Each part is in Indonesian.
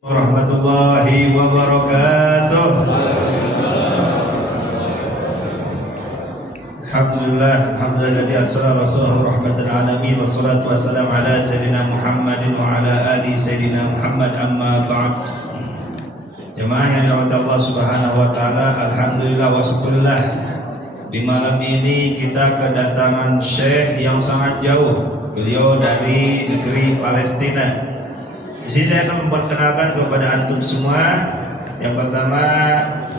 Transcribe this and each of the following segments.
Warahmatullahi wabarakatuh. Alhamdulillah, alhamdulillah arsala rasulahu rahmatan alamin wassalatu wassalamu ala sayyidina Muhammadin wa ala ali sayyidina Muhammad, amma ba'd. Jemaah yang dirahmati Allah Subhanahu wa taala, alhamdulillah wa syukurillah. Di malam ini kita kedatangan syekh yang sangat jauh. Beliau dari negeri Palestina. Di sini saya akan memperkenalkan kepada antum semua. Yang pertama,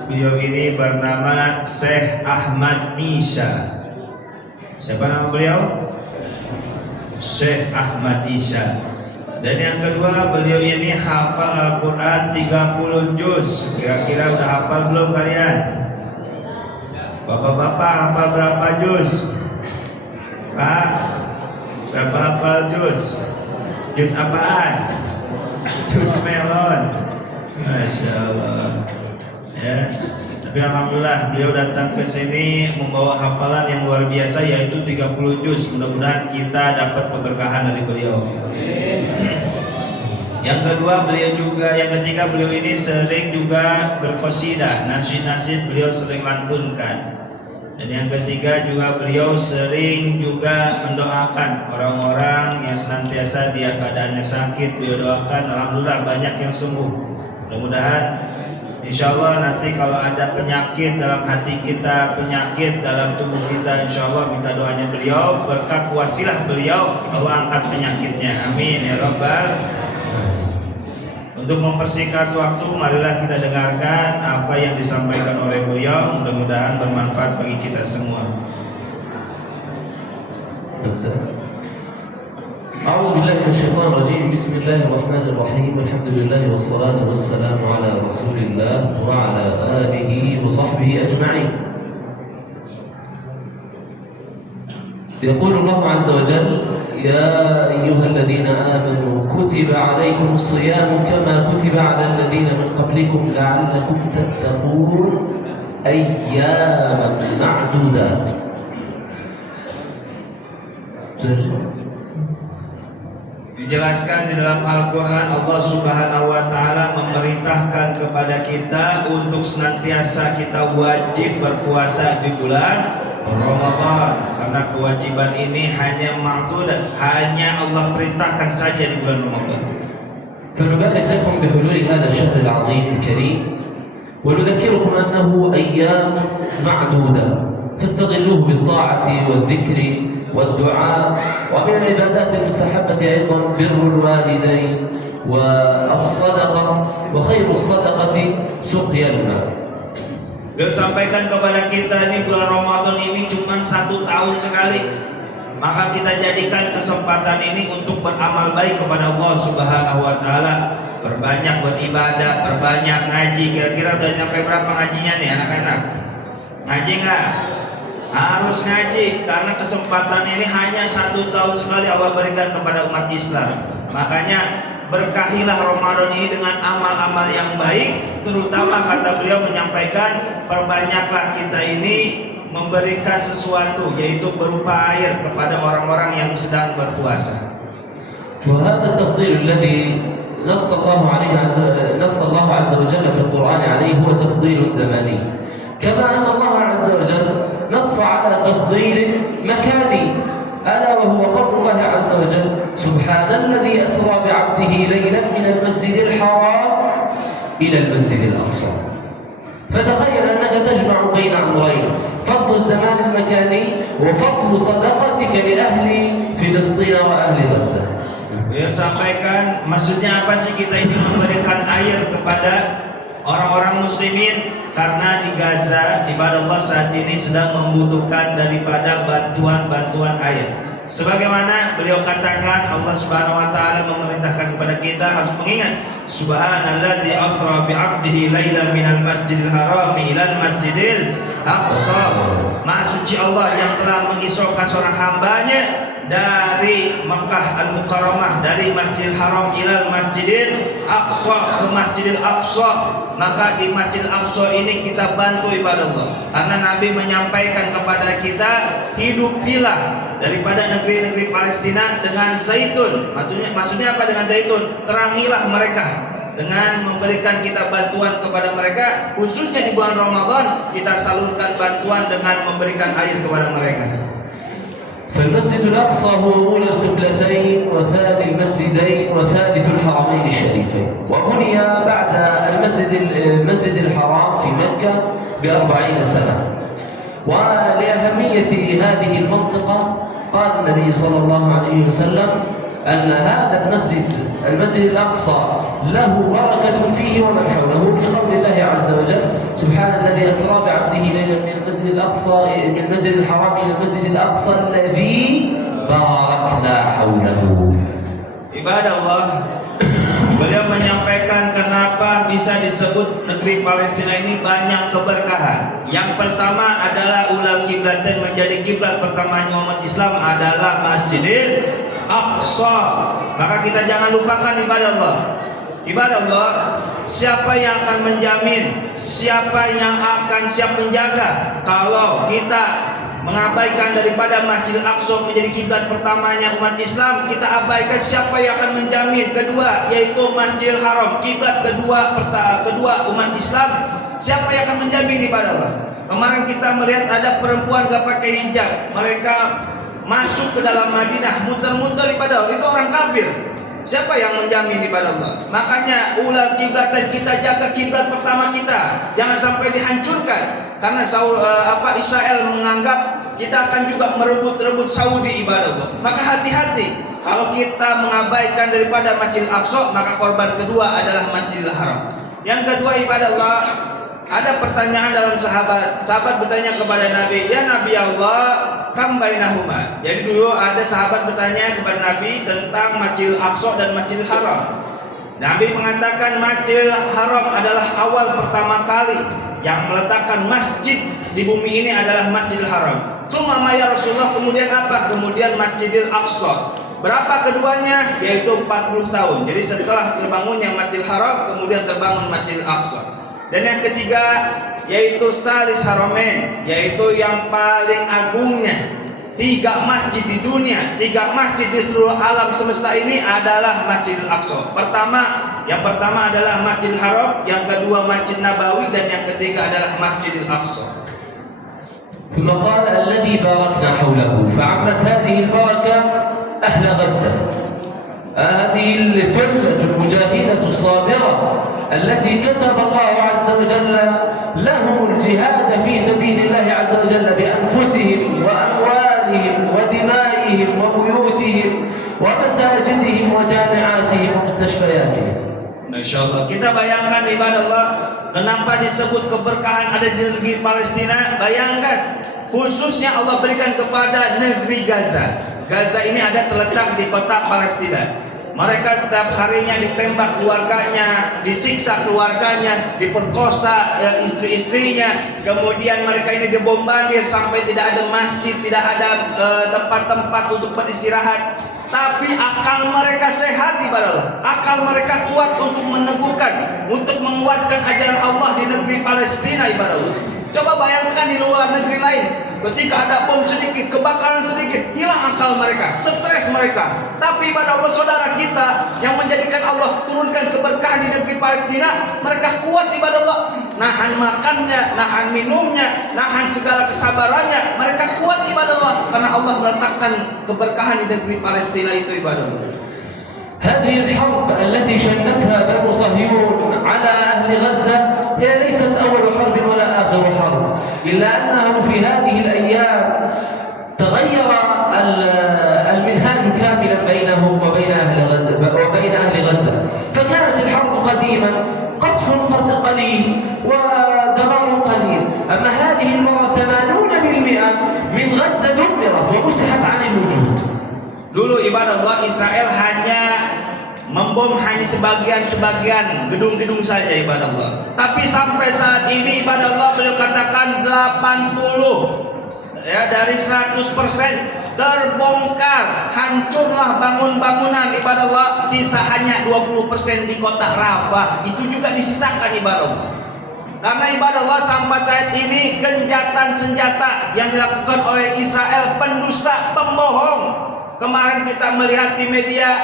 beliau ini bernama Syekh Ahmad Isya. Siapa nama beliau? Syekh Ahmad Isya. Dan yang kedua, beliau ini hafal Al-Quran 30 juz. Kira-kira udah hafal belum kalian? Bapak-bapak hafal berapa juz? Pak, berapa hafal juz? Juz apaan? Jus melon, masya Allah. Ya, tapi alhamdulillah beliau datang ke sini membawa hafalan yang luar biasa, yaitu 30 juz. Mudah-mudahan kita dapat keberkahan dari beliau. Yang kedua, yang ketiga beliau ini sering juga berqasidah, nasyid-nasyid beliau sering lantunkan. Dan yang ketiga juga beliau sering juga mendoakan orang-orang yang senantiasa dia keadaannya sakit. Beliau doakan, alhamdulillah banyak yang sembuh. Mudah-mudahan insyaallah nanti kalau ada penyakit dalam hati kita, penyakit dalam tubuh kita, insyaallah minta doanya beliau, berkat wasilah beliau Allah angkat penyakitnya, amin ya rabbal. Untuk mempersingkat waktu, marilah kita dengarkan apa yang disampaikan oleh beliau. Mudah-mudahan bermanfaat bagi kita semua. أعوذ بالله من الشيطان الرجيم. بسم الله الرحمن الرحيم. الحمد لله والصلاة والسلام على رسول الله وعلى آله وصحبه أجمعين. يقول الله عز وجل: يا أيها الذين آمنوا كتب عليكم الصيام كما كتب على الذين من قبلكم لعلكم تتقون أياما معدودات. Dijelaskan di dalam Al-Quran, Allah Subhanahu wa Ta'ala memerintahkan kepada kita untuk senantiasa kita wajib berpuasa di bulan Ramadan, karena kewajiban ini hanya ma'dudat, hanya Allah perintahkan saja di bulan Ramadan. فنبارك لكم بحلول هذا الشهر العظيم الكريم ونذكركم أنه أيام معدودة فاستغلوه بالطاعة والذكر والدعاء، ومن العبادات المستحبة أيضا بر الوالدين والصدقة، وخير الصدقة سقيا الماء. Beliau sampaikan kepada kita, ini bulan Ramadan ini cuma 1 tahun sekali, maka kita jadikan kesempatan ini untuk beramal baik kepada Allah Subhanahu wa Ta'ala. Perbanyak beribadah, perbanyak ngaji. Kira-kira udah nyampe berapa ngajinya nih anak-anak? Ngaji nggak? Harus ngaji, karena kesempatan ini hanya 1 tahun sekali Allah berikan kepada umat Islam. Makanya berkahilah Ramadan ini dengan amal-amal yang baik, terutama kata beliau menyampaikan, perbanyaklah kita ini memberikan sesuatu, yaitu berupa air kepada orang-orang yang sedang berpuasa. وهذا التفضيل الذي نص الله عز وجل في القرآن عليه هو تفضيل زماني، كما أن الله عز وجل نص على تفضيل مكاني، ألا وهو قول الله عز وجل: سبحان الذي أسرى بعبده ليلا من المسجد الحرام إلى المسجد الأقصى. فتخيل أنك تجمع بين أمرين: فضل الزمان المكاني وفضل صدقتك لأهل فلسطين وأهل غزة. Beliau sampaikan, maksudnya apa sih kita ini memberikan air kepada orang-orang muslimin, karena di Gaza ibadah Allah saat ini sedang membutuhkan daripada bantuan air. Sebagaimana beliau katakan, Allah Subhanahu wa Ta'ala memerintahkan kepada kita harus mengingat, Subhanalladzi asra bi 'abdihi lailan minal masjidil haram ilal masjidil aqsa. Maha suci Allah yang telah mengisrakan seorang hambanya dari Mekah Al-Mukarramah, dari Masjidil Haram ilal Masjidil Aqsa, ke Masjidil Aqsa. Maka di Masjidil Aqsa ini kita bantu ibadah Allah, karena Nabi menyampaikan kepada kita, hidupilah daripada negeri-negeri Palestina dengan zaitun. Maksudnya apa dengan zaitun? Terangilah mereka dengan memberikan kita bantuan kepada mereka, khususnya di bulan Ramadan kita salurkan bantuan dengan memberikan air kepada mereka. فالمسجد الأقصى هو أولى القبلتين وثاني المسجدين وثالث الحرمين الشريفين، وبني بعد المسجد الحرام في مكة ب40 سنة. ولأهمية هذه المنطقة قال النبي صلى الله عليه وسلم أن هذا المسجد الأقصى له بركة فيه ومن حوله، بقول الله عز وجل: سبحان الذي أسرى بعبده ليلا من المسجد الأقصى من المسجد الحرام إلى المسجد الأقصى الذي باركنا حوله. Ibadah Allah, beliau menyampaikan kenapa bisa disebut negeri Palestina ini banyak keberkahan. Yang pertama adalah ulal kiblatain, menjadi kiblat pertamanya umat Islam adalah Masjidil Aqsa. Maka kita jangan lupakan ibadah Allah. Ibadah Allah, siapa yang akan menjamin, siapa yang akan siap menjaga kalau kita mengabaikan daripada Masjidil Aqsa menjadi kiblat pertamanya umat Islam, kita abaikan, siapa yang akan menjamin? Kedua, yaitu Masjidil Haram, kiblat kedua umat Islam, siapa yang akan menjamin ibadah Allah? Kemarin kita melihat ada perempuan gak pakai hijab, mereka masuk ke dalam Madinah, muter-muter ibadah Allah, itu orang kafir. Siapa yang menjamin ibadah Allah? Makanya ulal kiblatan, kita jaga kiblat pertama kita, jangan sampai dihancurkan. Karena Israel menganggap kita akan juga merebut Saudi ibadah Allah. Maka hati-hati, kalau kita mengabaikan daripada Masjidil Aqsa, maka korban kedua adalah Masjidil Haram. Yang kedua ibadah Allah, ada pertanyaan dalam sahabat bertanya kepada Nabi, ya Nabi Allah, kam bainahuma. Jadi dulu ada sahabat bertanya kepada Nabi tentang Masjidil Aqsa dan Masjidil Haram. Nabi mengatakan Masjidil Haram adalah awal pertama kali yang meletakkan masjid di bumi ini adalah Masjidil Haram. Tsumma ya Rasulullah, kemudian apa? Kemudian Masjidil Aqsa. Berapa keduanya? Yaitu 40 tahun. Jadi setelah terbangunnya Masjidil Haram, kemudian terbangun Masjidil Aqsa. Dan yang ketiga yaitu Salis Haramain, yaitu yang paling agungnya. 3 masjid di dunia, 3 masjid di seluruh alam semesta ini adalah Masjidil Aqsa. Yang pertama adalah Masjidil Haram, yang kedua Masjid Nabawi, dan yang ketiga adalah Masjidil Aqsa. ثم قال الذي باركنا حوله، فعمت هذه البركة أهل غزة. هذه الثلة المجاهدة الصابرة التي كتب الله عز وجل لهم الجهاد في سبيل الله عز وجل بأنفسهم وأموالهم ودمائهم وبيوتهم ومساجدهم وجامعاتهم ومستشفياتهم. Masya Allah, kita bayangkan ibadah Allah, kenapa disebut keberkahan ada di negeri Palestina? Bayangkan, khususnya Allah berikan kepada negeri Gaza. Gaza ini ada terletak di kota Palestina. Mereka setiap harinya ditembak keluarganya, disiksa keluarganya, diperkosa istri-istrinya. Kemudian mereka ini dibombardir sampai tidak ada masjid, tidak ada tempat-tempat untuk beristirahat. Tapi akal mereka sehat ibadah Allah. Akal mereka kuat untuk meneguhkan, untuk menguatkan ajaran Allah di negeri Palestina ibadah Allah. Coba bayangkan di luar negeri lain, ketika ada bom sedikit, kebakaran sedikit, hilang akal mereka, stres mereka. Tapi ibadah Allah, saudara kita yang menjadikan Allah turunkan keberkahan di negeri Palestina, mereka kuat ibadah Allah. Nahan makannya, nahan minumnya, nahan segala kesabarannya, mereka kuat ibadah Allah. Karena Allah meletakkan keberkahan di negeri Palestina itu ibadah Allah. هذه الحرب التي شنتها بنو صهيون على أهل غزة هي ليست أول حرب ولا آخر حرب، إلا أنه في هذه الأيام تغير المنهاج كاملا بينهم وبين أهل غزة. فكانت الحرب قديما قصف قليل ودمار قليل، أما هذه المرة 80% من غزة دمرت ومسحت عن الوجود. Dulu ibadah Allah, Israel hanya membom hanya sebagian gedung-gedung saja ibadah Allah. Tapi sampai saat ini ibadah Allah, beliau katakan 80 ya dari 100% terbongkar, hancurlah bangunan ibadah Allah. Sisa hanya 20% di kota Rafah, itu juga disisakan ibadah Allah. Karena ibadah Allah sampai saat ini genjatan senjata yang dilakukan oleh Israel, pendusta, pembohong. Kemarin kita melihat di media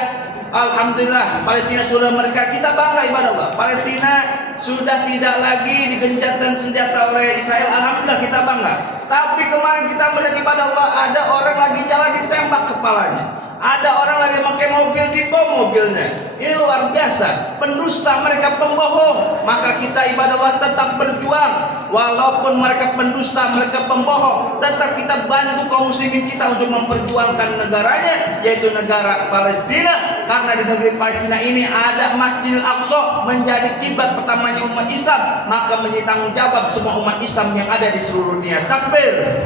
Alhamdulillah Palestina sudah merdeka, kita bangga ibadah Allah. Palestina sudah tidak lagi digencatkan senjata oleh Israel, alhamdulillah kita bangga. Tapi kemarin kita melihat ibadah Allah, ada orang lagi jalan ditembak kepalanya, ada orang lagi pakai mobil dibom mobilnya. Ini luar biasa, pendusta, mereka pembohong. Maka kita ibadah Allah tetap berjuang, walaupun mereka pendusta, mereka pembohong, tetap kita bantu kaum muslimin kita untuk memperjuangkan negaranya, yaitu negara Palestina. Karena di negeri Palestina ini ada Masjidil Aqsa, menjadi kiblat pertamanya umat Islam, maka menjadi tanggung jawab semua umat Islam yang ada di seluruh dunia. Takbir.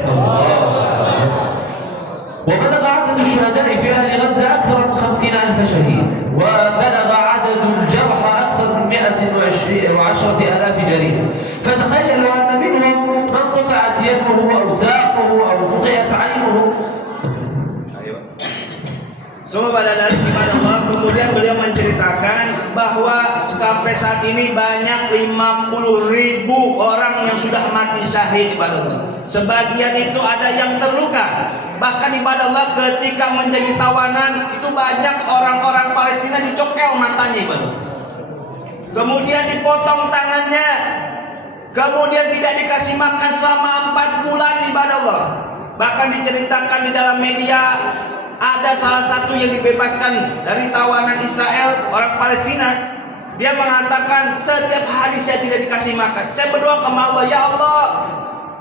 وبلغ عدد الشهداء في أهل غزة أكثر من 50,000 شهيد، وبلغ عدد الجرحى أكثر من 110,000 جريح. فتخيلوا أن منهم من قطعت يده أو ساقه أو قطعت عينه. Semua pada dari ibadah Allah. Kemudian beliau menceritakan bahwa sampai saat ini banyak 50.000 orang yang sudah mati syahid ibadah Allah. Sebagian itu ada yang terluka. Bahkan ibadah Allah ketika menjadi tawanan itu banyak orang-orang Palestina dicokel matanya ibadah Allah. Kemudian dipotong tangannya. Kemudian tidak dikasih makan selama 4 bulan ibadah Allah. Bahkan diceritakan di dalam media, ada salah satu yang dibebaskan dari tawanan Israel, orang Palestina. Dia mengatakan, setiap hari saya tidak dikasih makan. Saya berdoa kepada Allah,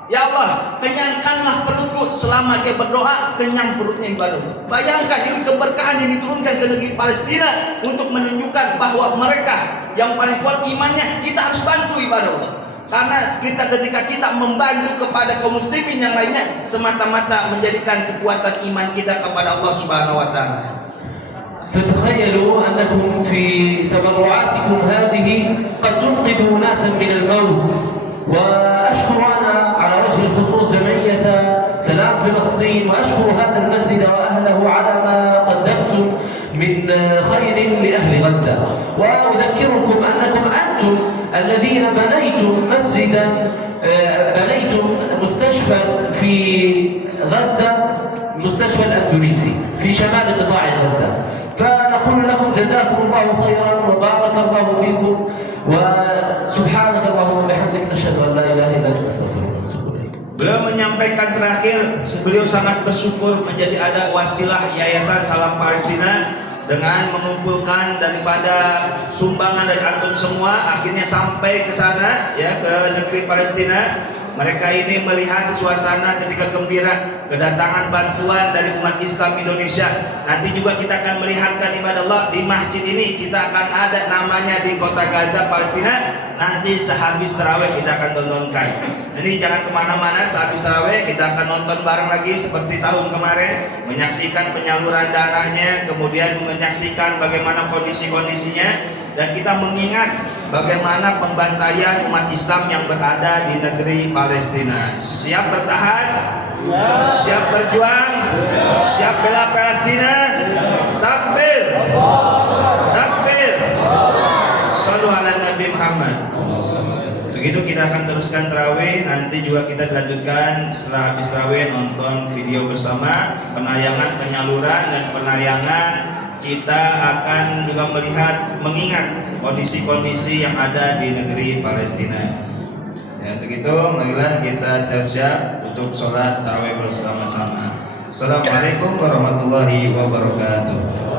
ya Allah, kenyangkanlah perutku. Selama dia berdoa, kenyang perutnya ibadah Allah. Bayangkan ini keberkahan yang diturunkan ke negeri Palestina untuk menunjukkan bahwa mereka yang paling kuat imannya, kita harus bantu ibadah Allah. Karena ketika kita membantu kepada kaum muslimin yang lainnya, semata-mata menjadikan kekuatan iman kita kepada Allah Subhanahu wa taala. فتخيلوا أنكم في تبرعاتكم هذه قد تنقذوا ناسا من الموت. وأشكر أنا على وجه الخصوص جمعية سلام فلسطين، وأشكر هذا المسجد وأهله على ما قدمتم من خير لأهل غزة. وأذكركم أنكم أنتم الذين بنيتم مسجدا، بنيتم مستشفى في غزة، مستشفى الأندونيسي في شمال قطاع غزة. فنقول لكم جزاكم الله خيرا وبارك الله فيكم، وسبحانك اللهم وبحمدك نشهد أن لا إله إلا أنت نستغفرك ونتوب إليك. Beliau menyampaikan terakhir, beliau sangat bersyukur menjadi ada wasilah Yayasan Salam Palestina dengan mengumpulkan daripada sumbangan dari antum semua, akhirnya sampai ke sana ya, ke negeri Palestina. Mereka ini melihat suasana ketika gembira kedatangan bantuan dari umat Islam Indonesia. Nanti juga kita akan melihatkan ibadah Allah di masjid ini. Kita akan ada namanya di kota Gaza, Palestina. Nanti sehabis tarawih kita akan tontonkan. Jadi jangan kemana-mana, sehabis tarawih kita akan nonton bareng lagi seperti tahun kemarin, menyaksikan penyaluran dananya, kemudian menyaksikan bagaimana kondisi-kondisinya, dan kita mengingat bagaimana pembantaian umat Islam yang berada di negeri Palestina. Siap bertahan, siap berjuang, siap bela Palestina. Takbir, takbir. Shallu ala Nabi Muhammad. Begitu kita akan teruskan tarawih. Nanti juga kita dilanjutkan setelah habis tarawih nonton video bersama, penayangan penyaluran dan penayangan. Kita akan juga melihat, mengingat kondisi-kondisi yang ada di negeri Palestina. Ya, begitu, marilah kita siap-siap untuk sholat tarawih bersama-sama. Assalamualaikum warahmatullahi wabarakatuh.